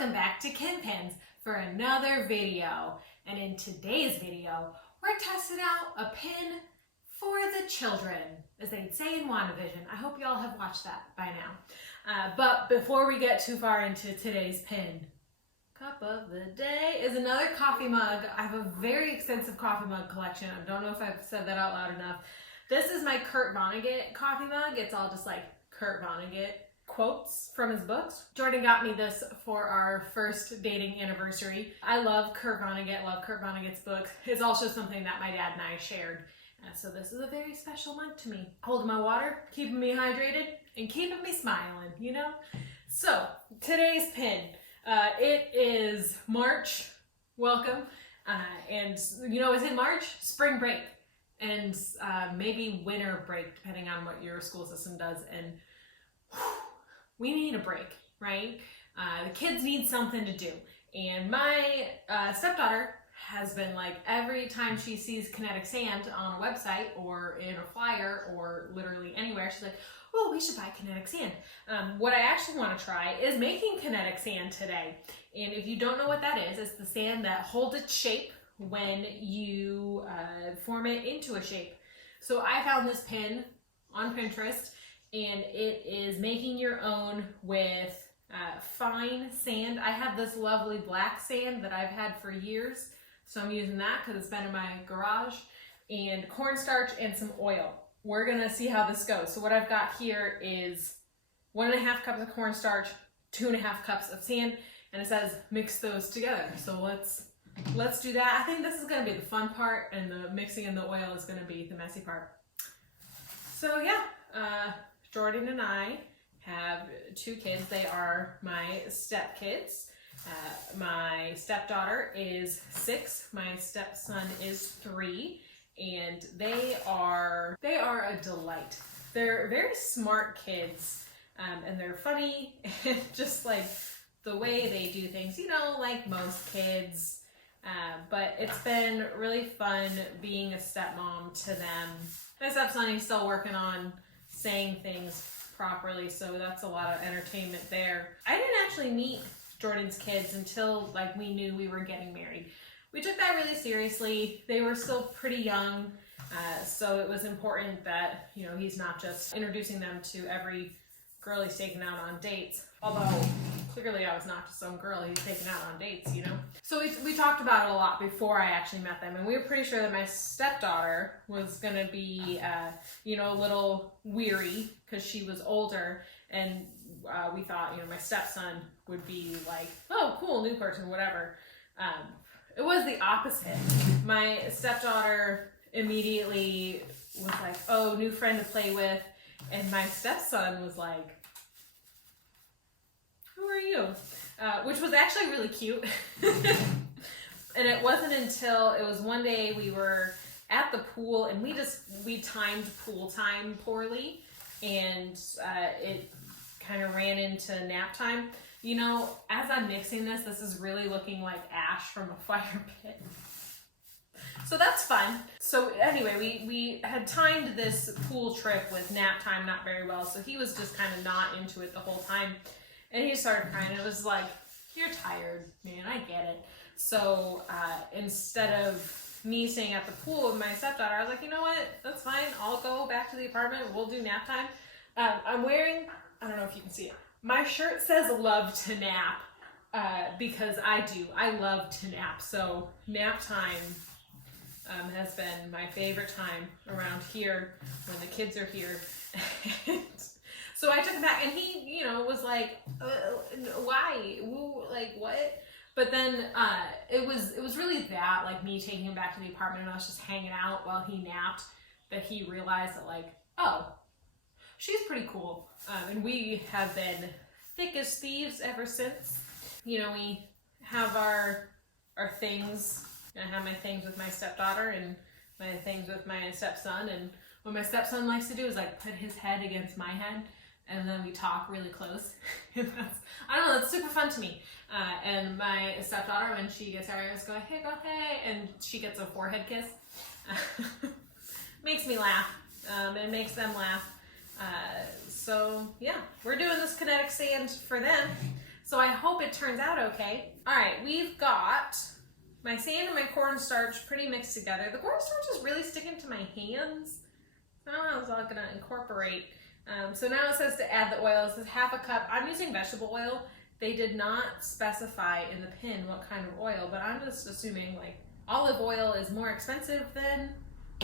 Welcome back to Kin Pins for another video. And in today's video, we're testing out a pin for the children, as they'd say in WandaVision. I hope y'all have watched that by now. But before we get too far into today's pin, cup of the day is another coffee mug. I have a very extensive coffee mug collection. I don't know if I've said that out loud enough. This is my Kurt Vonnegut coffee mug. It's all just like Kurt Vonnegut quotes from his books. Jordan got me this for our first dating anniversary. I love Kurt Vonnegut, love Kurt Vonnegut's books. It's also something that my dad and I shared. So this is a very special mug to me. Holding my water, keeping me hydrated, and keeping me smiling, you know? So, today's pin. It is March, welcome. And you know, it's in March, spring break. And maybe winter break, depending on what your school system does. And we need a break, right? The kids need something to do. And my stepdaughter has been like, every time she sees kinetic sand on a website or in a flyer or literally anywhere, she's like, oh, we should buy kinetic sand. What I actually want to try is making kinetic sand today. And if you don't know what that is, it's the sand that holds its shape when you form it into a shape. So I found this pin on Pinterest, and it is making your own with fine sand. I have this lovely black sand that I've had for years, so I'm using that because it's been in my garage, and cornstarch and some oil. We're gonna see how this goes. So what I've got here is 1.5 cups of cornstarch, 2.5 cups of sand, and it says mix those together. So let's do that. I think this is gonna be the fun part, and the mixing in the oil is gonna be the messy part. So yeah, Jordan and I have 2 kids. They are my stepkids. My stepdaughter is 6. My stepson is 3. And they are a delight. They're very smart kids, and they're funny, and just like the way they do things, you know, like most kids. But it's been really fun being a stepmom to them. My stepson, he's still working on saying things properly, so that's a lot of entertainment there. I didn't actually meet Jordan's kids until like we knew we were getting married. We took that really seriously. They were still pretty young, so it was important that, you know, he's not just introducing them to every girl he's taking out on dates. Although, clearly I was not just some girl he's taking out on dates, you know? So we talked about it a lot before I actually met them, and we were pretty sure that my stepdaughter was gonna be, you know, a little weary because she was older, and we thought, you know, my stepson would be like, oh, cool, new person, whatever. It was the opposite. My stepdaughter immediately was like, oh, new friend to play with. And my stepson was like, who are you? Which was actually really cute. And it wasn't until it was one day we were at the pool, and we timed pool time poorly. And it kind of ran into nap time. You know, as I'm mixing this is really looking like ash from a fire pit. So that's fun. So anyway, we had timed this pool trip with nap time not very well, so he was just kind of not into it the whole time. And he started crying. It was like, you're tired, man, I get it. So instead of me staying at the pool with my stepdaughter, I was like, you know what, that's fine. I'll go back to the apartment. We'll do nap time. I'm wearing, I don't know if you can see it, my shirt says love to nap because I do. I love to nap. So nap time has been my favorite time around here when the kids are here. So I took him back, and he, you know, was like, why? Like, what? But then it was really that, like me taking him back to the apartment and us just hanging out while he napped, that he realized that, like, oh, she's pretty cool. And we have been thick as thieves ever since. You know, we have our things. I have my things with my stepdaughter and my things with my stepson. And what my stepson likes to do is like put his head against my head, and then we talk really close. I don't know, that's super fun to me. And my stepdaughter, when she gets tired, just go, hey, girl, hey, and she gets a forehead kiss. Makes me laugh. It makes them laugh. So yeah, we're doing this kinetic sand for them. So I hope it turns out okay. All right, we've got my sand and my cornstarch pretty mixed together. The cornstarch is really sticking to my hands. I don't know how it's all gonna incorporate. So now it says to add the oil. It says half a cup. I'm using vegetable oil. They did not specify in the pin what kind of oil, but I'm just assuming like olive oil is more expensive than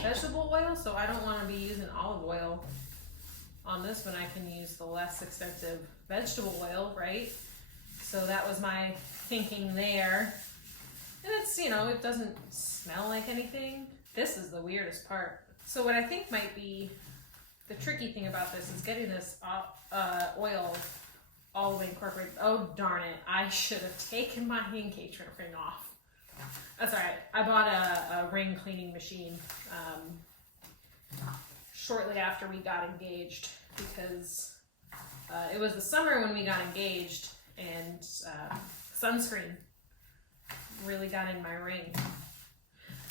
vegetable oil, so I don't want to be using olive oil on this when I can use the less expensive vegetable oil, right? So that was my thinking there. And it's, you know, it doesn't smell like anything. This is the weirdest part. So what I think might be the tricky thing about this is getting this oil all the way incorporated. Oh, darn it. I should have taken my engagement ring off. That's all right. I bought a ring cleaning machine shortly after we got engaged because it was the summer when we got engaged and sunscreen really got in my ring.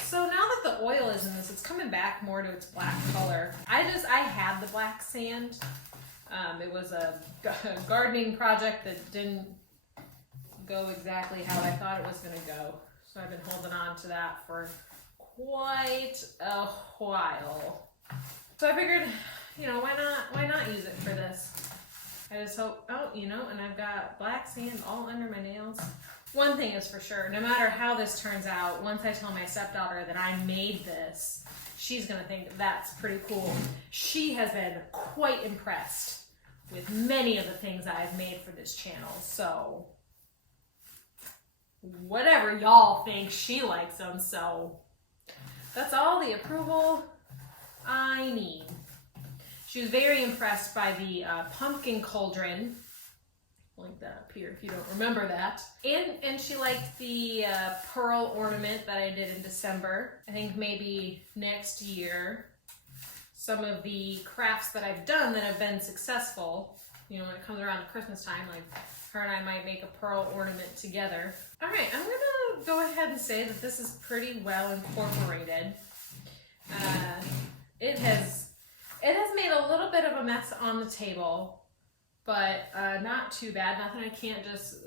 So now that the oil is in this, it's coming back more to its black color. I had the black sand. It was a gardening project that didn't go exactly how I thought it was going to go. So I've been holding on to that for quite a while. So I figured, you know, why not use it for this? I just hope, oh, you know, and I've got black sand all under my nails. One thing is for sure, no matter how this turns out, once I tell my stepdaughter that I made this, she's gonna think that's pretty cool. She has been quite impressed with many of the things I've made for this channel, so whatever y'all think, she likes them, so that's all the approval I need. She was very impressed by the pumpkin cauldron. Link that up here if you don't remember that. And she liked the pearl ornament that I did in December. I think maybe next year, some of the crafts that I've done that have been successful, you know, when it comes around to Christmas time, like her and I might make a pearl ornament together. All right, I'm gonna go ahead and say that this is pretty well incorporated. It has made a little bit of a mess on the table, but not too bad. Nothing I can't just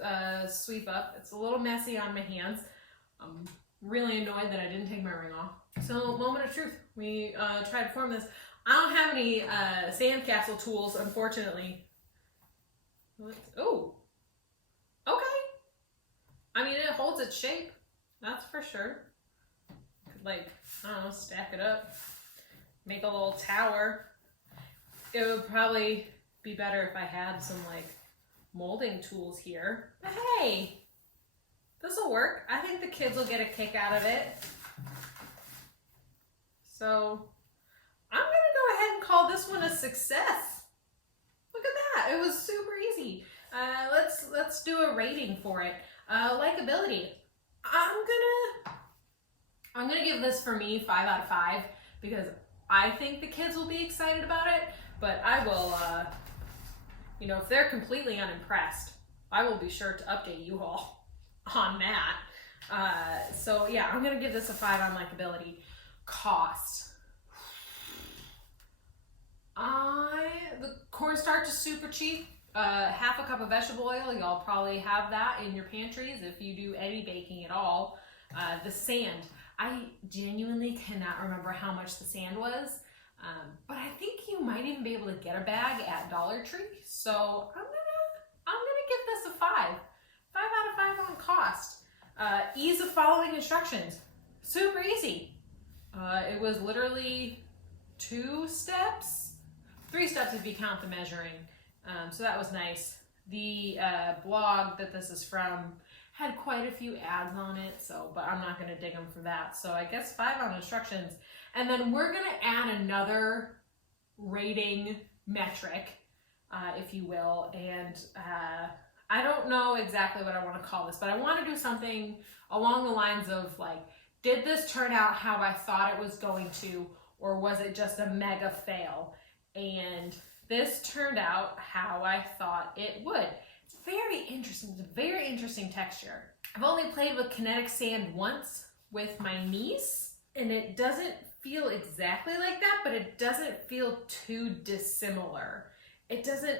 sweep up. It's a little messy on my hands. I'm really annoyed that I didn't take my ring off. So, moment of truth. We tried to form this. I don't have any sandcastle tools, unfortunately. Oh, okay. I mean, it holds its shape. That's for sure. Could, like, I don't know, stack it up. Make a little tower. It would probably be better if I had some like molding tools here. But hey, this will work. I think the kids will get a kick out of it. So I'm gonna go ahead and call this one a success. Look at that, it was super easy. Let's do a rating for it. Likability. I'm gonna give this, for me, 5 out of 5 because I think the kids will be excited about it, but I will you know, if they're completely unimpressed, I will be sure to update you all on that. So yeah, I'm gonna give this a 5 on likability. Cost. The cornstarch is super cheap. Half a cup of vegetable oil, y'all probably have that in your pantries if you do any baking at all. The sand, I genuinely cannot remember how much the sand was. But I think you might even be able to get a bag at Dollar Tree. So I'm gonna give this a 5. 5 out of 5 on cost. Ease of following instructions. Super easy. It was literally 2 steps, 3 steps if you count the measuring. So that was nice. The blog that this is from had quite a few ads on it, so, but I'm not gonna dig them for that. So I guess 5 on instructions. And then we're gonna add another rating metric, if you will. And I don't know exactly what I wanna call this, but I wanna do something along the lines of like, did this turn out how I thought it was going to, or was it just a mega fail? And this turned out how I thought it would. It's very interesting. It's a very interesting texture. I've only played with kinetic sand once with my niece, and it doesn't feel exactly like that, but it doesn't feel too dissimilar. It doesn't,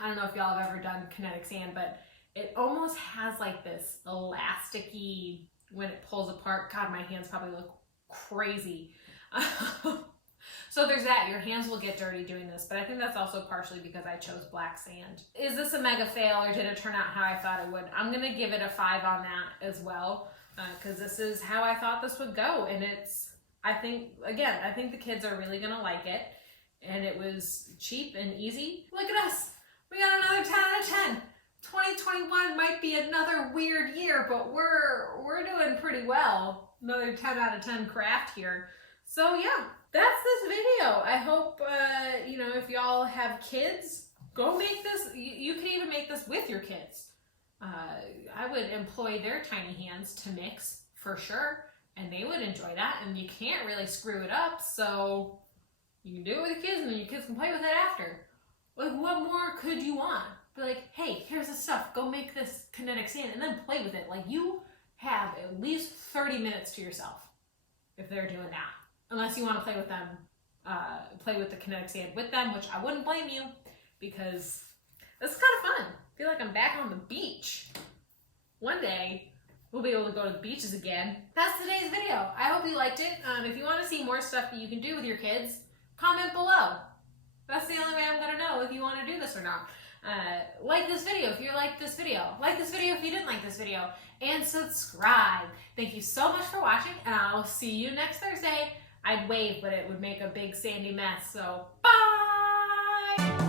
I don't know if y'all have ever done kinetic sand, but it almost has like this elasticy when it pulls apart. God, my hands probably look crazy. So there's that. Your hands will get dirty doing this, but I think that's also partially because I chose black sand. Is this a mega fail, or did it turn out how I thought it would? I'm gonna give it a 5 on that as well, because this is how I thought this would go, and I think the kids are really gonna like it, and it was cheap and easy. Look at us, we got another 10 out of 10. 2021 might be another weird year, but we're doing pretty well. Another 10 out of 10 craft here. So yeah, that's this video. I hope, if y'all have kids, go make this. You can even make this with your kids. I would employ their tiny hands to mix for sure, and they would enjoy that, and you can't really screw it up, so you can do it with your kids, and then your kids can play with it after. Like, what more could you want? Be like, hey, here's the stuff, go make this kinetic sand, and then play with it. Like, you have at least 30 minutes to yourself if they're doing that. Unless you want to play with them, play with the kinetic sand with them, which I wouldn't blame you, because this is kind of fun. I feel like I'm back on the beach. One day, we'll be able to go to the beaches again. That's today's video. I hope you liked it. If you want to see more stuff that you can do with your kids, comment below. That's the only way I'm going to know if you want to do this or not. Like this video if you liked this video. Like this video if you didn't like this video. And subscribe. Thank you so much for watching, and I'll see you next Thursday. I'd wave, but it would make a big sandy mess, so bye!